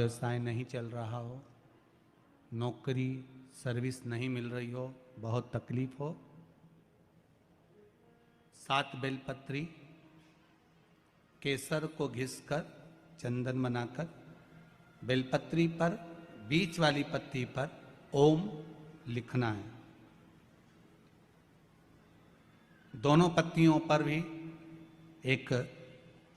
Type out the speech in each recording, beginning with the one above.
व्यवसाय नहीं चल रहा हो, नौकरी सर्विस नहीं मिल रही हो, बहुत तकलीफ हो, 7 बेलपत्री केसर को घिसकर चंदन बनाकर बेलपत्री पर बीच वाली पत्ती पर ओम लिखना है। दोनों पत्तियों पर भी एक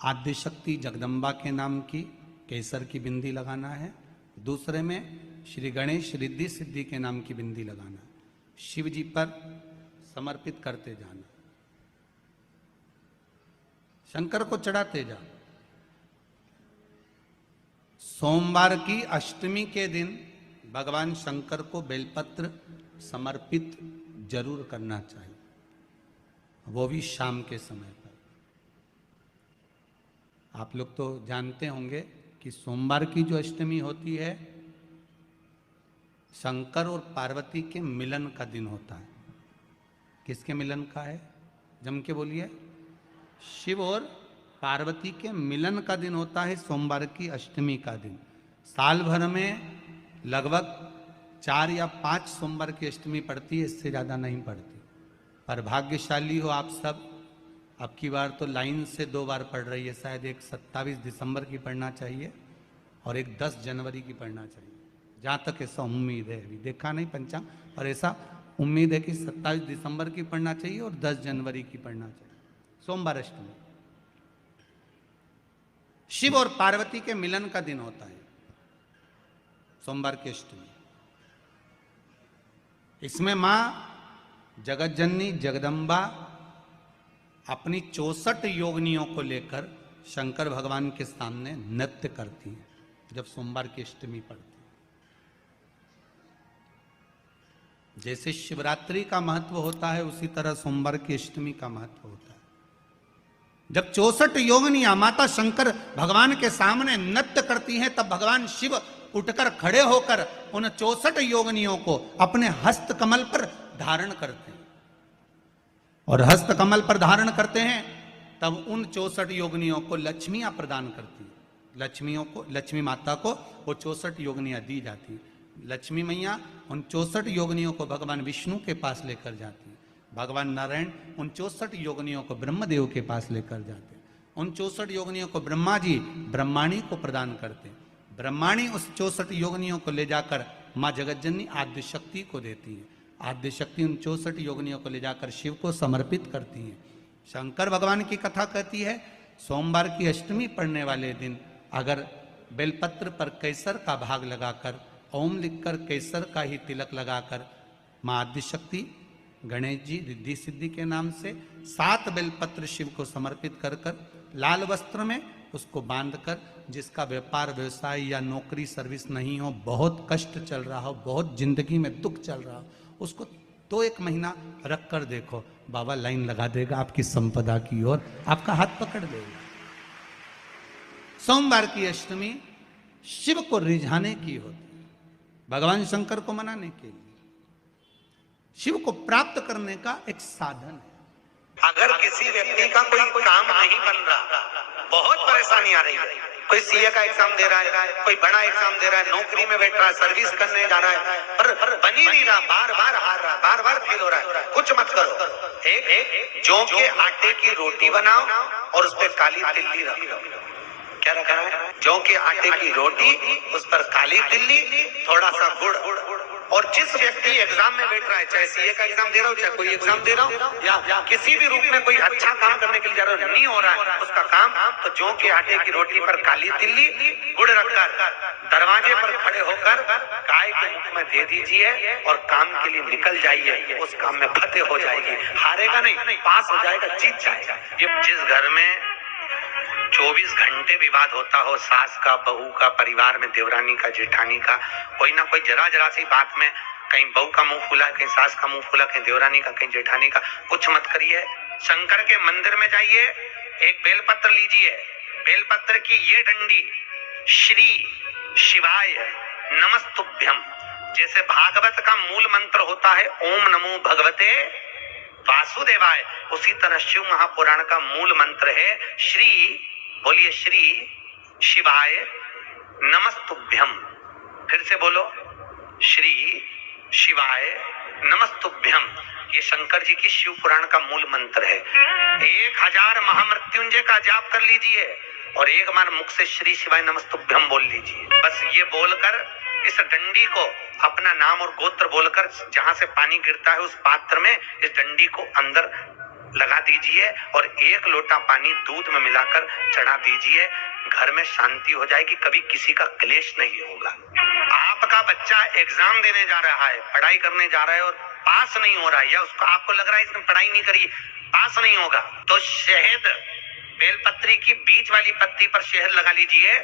आद्यशक्ति जगदम्बा के नाम की केसर की बिंदी लगाना है, दूसरे में श्री गणेश रिद्धि सिद्धि के नाम की बिंदी लगाना है। शिव जी पर समर्पित करते जाना, शंकर को चढ़ाते जाना। सोमवार की अष्टमी के दिन भगवान शंकर को बेलपत्र समर्पित जरूर करना चाहिए, वो भी शाम के समय पर। आप लोग तो जानते होंगे कि सोमवार की जो अष्टमी होती है शंकर और पार्वती के मिलन का दिन होता है। किसके मिलन का है? जम के बोलिए। शिव और पार्वती के मिलन का दिन होता है सोमवार की अष्टमी का दिन। साल भर में लगभग 4 या 5 सोमवार की अष्टमी पड़ती है, इससे ज़्यादा नहीं पड़ती। पर भाग्यशाली हो आप सब, अब की बार तो लाइन से 2 बार पड़ रही है। शायद एक 27 दिसंबर की पढ़ना चाहिए और एक 10 जनवरी की पढ़ना चाहिए, जहाँ तक ऐसा उम्मीद है। अभी देखा नहीं पंचांग, और ऐसा उम्मीद है कि 27 दिसंबर की पढ़ना चाहिए और 10 जनवरी की पढ़ना चाहिए, सोमवार अष्टमी। शिव और पार्वती के मिलन का दिन होता है सोमवार की अष्टमी। इसमें मां जगत जननी जगदम्बा अपनी 64 योगिनियों को लेकर शंकर भगवान के सामने नृत्य करती हैं जब सोमवार की अष्टमी पड़ती है। जैसे शिवरात्रि का महत्व होता है उसी तरह सोमवार की अष्टमी का महत्व होता है। जब 64 योगिनियां माता शंकर भगवान के सामने नृत्य करती हैं तब भगवान शिव उठकर खड़े होकर उन 64 योगिनियों को अपने हस्त कमल पर धारण करते हैं, और हस्त कमल पर धारण करते हैं तब उन 64 योगिनियों को लक्ष्मियां प्रदान करती हैं। लक्ष्मी माता को वो 64 योगिनियां दी जाती हैं। लक्ष्मी मैया उन 64 योगिनियों को भगवान विष्णु के पास लेकर जाती हैं। भगवान नारायण उन 64 योगिनियों को ब्रह्मदेव के पास लेकर जाते हैं। उन 64 योगिनियों को ब्रह्मा जी ब्रह्माणी को प्रदान करते हैं। ब्रह्माणी उस 64 योगिनियों को ले जाकर माँ जगतजननी आद्य शक्ति को देती है। आद्य शक्ति उन 64 योगिनियों को ले जाकर शिव को समर्पित करती हैं। शंकर भगवान की कथा कहती है सोमवार की अष्टमी पढ़ने वाले दिन अगर बेलपत्र पर केसर का भाग लगाकर ओम लिखकर केसर का ही तिलक लगाकर माँ आद्य शक्ति गणेश जी रिद्धि सिद्धि के नाम से 7 बेलपत्र शिव को समर्पित कर कर लाल वस्त्र में उसको बांधकर, जिसका व्यापार व्यवसाय या नौकरी सर्विस नहीं हो, बहुत कष्ट चल रहा हो, बहुत जिंदगी में दुख चल रहा हो, उसको 2-1 महीना रख कर देखो, बाबा लाइन लगा देगा आपकी संपदा की ओर, आपका हाथ पकड़ देगा। सोमवार की अष्टमी शिव को रिझाने की होती है, भगवान शंकर को मनाने के लिए, शिव को प्राप्त करने का एक साधन है। अगर किसी व्यक्ति का कोई काम नहीं बन रहा, बहुत परेशानी आ रही है, कोई सीए का एग्जाम दे रहा है, कोई बड़ा एग्जाम दे रहा है, नौकरी में बैठ रहा है, सर्विस करने जा रहा है, पर बन ही नहीं रहा, बार बार हार रहा, बार बार फेल हो रहा है, कुछ मत करो। एक जौ के आटे की रोटी बनाओ और उस पर काली तिल्ली रखो। क्या रखा है? जौ के आटे की रोटी, उस पर काली तिल्ली, थोड़ा सा गुड़। और जिस व्यक्ति एग्जाम में बैठ रहा है, चाहे सीए का एग्जाम दे रहा हो, चाहे कोई एग्जाम दे रहा हो, या किसी भी रूप में कोई अच्छा काम करने के लिए जा रहा हो, नहीं हो रहा है उसका काम, तो जौ के आटे की रोटी पर काली तिल्ली गुड़ रखकर दरवाजे पर खड़े होकर गाय के मुख में दे दीजिए और काम के लिए निकल जाइए। उस काम में फतेह हो जाएगी, हारेगा नहीं, पास हो जाएगा, जीत जाएगा। ये जिस घर में 24 घंटे विवाद होता हो, सास का, बहू का, परिवार में देवरानी का, जेठानी का, कोई ना कोई जरा सी बात में कहीं बहू का मुंह फूला, कहीं सास का मुंह फूला, कहीं देवरानी का, कहीं जेठानी का, कुछ मत करिए। शंकर के मंदिर में जाइए, एक बेलपत्र लीजिए, बेलपत्र की ये डंडी श्री शिवाय नमस्तुभ्यम, जैसे भागवत का मूल मंत्र होता है ओम नमो भगवते वासुदेवाय, उसी तरह शिव महापुराण का मूल मंत्र है श्री, बोलिए श्री शिवाय नमस्तुभ्यम। फिर से बोलो, श्री शिवाय नमस्तुभ्यम। ये शंकर जी की शिव पुराण का मूल मंत्र है। 1000 महामृत्युंजय का जाप कर लीजिए और एक बार मुख से श्री शिवाय नमस्तुभ्यम बोल लीजिए। बस ये बोलकर इस डंडी को अपना नाम और गोत्र बोलकर जहां से पानी गिरता है उस पात्र में इस डंडी को अंदर लगा दीजिए और 1 लोटा पानी दूध में मिलाकर चढ़ा दीजिए। घर में शांति हो जाएगी, कभी किसी का क्लेश नहीं होगा। आपका बच्चा एग्जाम देने जा रहा है, पढ़ाई करने जा रहा है और पास नहीं हो रहा है, या उसको आपको लग रहा है इसने पढ़ाई नहीं करी, पास नहीं होगा, तो शहद बेलपत्री की बीच वाली पत्ती पर शहद लगा लीजिए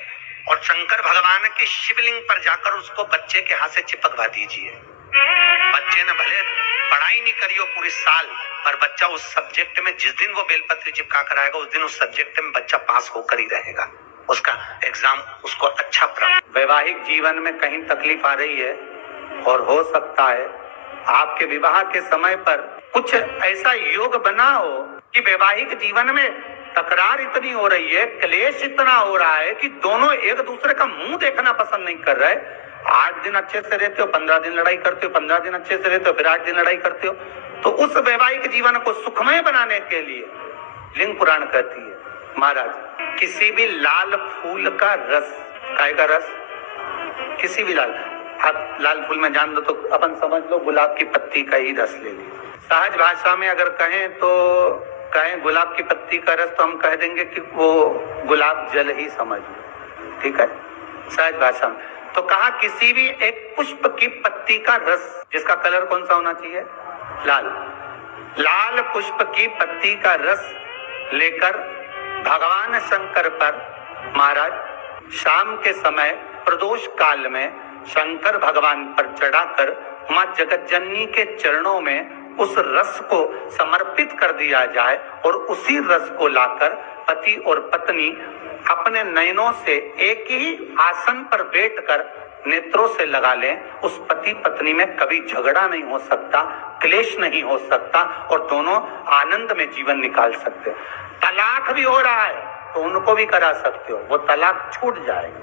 और शंकर भगवान के शिवलिंग पर जाकर उसको बच्चे के हाथ से चिपकवा दीजिए। बच्चे ने भले पढ़ाई नहीं करी हो पूरी साल, पर बच्चा उस सब्जेक्ट में जिस दिन वो बेलपत्री चिपका कर आएगा उस दिन उस सब्जेक्ट में बच्चा पास होकर ही रहेगा, उसका एग्जाम उसको अच्छा प्राप्त। वैवाहिक जीवन में कहीं तकलीफ आ रही है और हो सकता है आपके विवाह के समय पर कुछ ऐसा योग बना हो कि वैवाहिक जीवन में तकरार इतनी हो रही है, क्लेश इतना हो रहा है कि दोनों एक दूसरे का मुंह देखना पसंद नहीं कर रहे। 8 दिन अच्छे से रहते हो, 15 दिन लड़ाई करते हो, 15 दिन अच्छे से रहते हो, फिर 8 दिन लड़ाई करते हो। तो उस वैवाहिक जीवन को सुखमय बनाने के लिए लिंग पुराण कहती है, महाराज किसी भी लाल फूल का रस, काय का रस, किसी भी आप लाल फूल में जान दो तो अपन समझ लो गुलाब की पत्ती का ही रस ले लीजिए। सहज भाषा में अगर कहें तो कहें गुलाब की पत्ती का रस, तो हम कह देंगे कि वो गुलाब जल ही समझ लो, ठीक है, सहज भाषा में। तो कहा किसी भी एक पुष्प की पत्ती का रस, जिसका कलर कौन सा होना चाहिए, लाल, लाल पुष्प की पत्ती का रस लेकर भगवान शंकर पर महाराज शाम के समय प्रदोष काल में शंकर भगवान पर चढ़ाकर मां जगत जननी के चरणों में उस रस को समर्पित कर दिया जाए और उसी रस को लाकर पति और पत्नी अपने नयनों से एक ही आसन पर बैठकर नेत्रों से लगा लें। उस पति पत्नी में कभी झगड़ा नहीं हो सकता, क्लेश नहीं हो सकता और दोनों आनंद में जीवन निकाल सकते। तलाक भी हो रहा है तो उनको भी करा सकते हो, वो तलाक छूट जाएगा।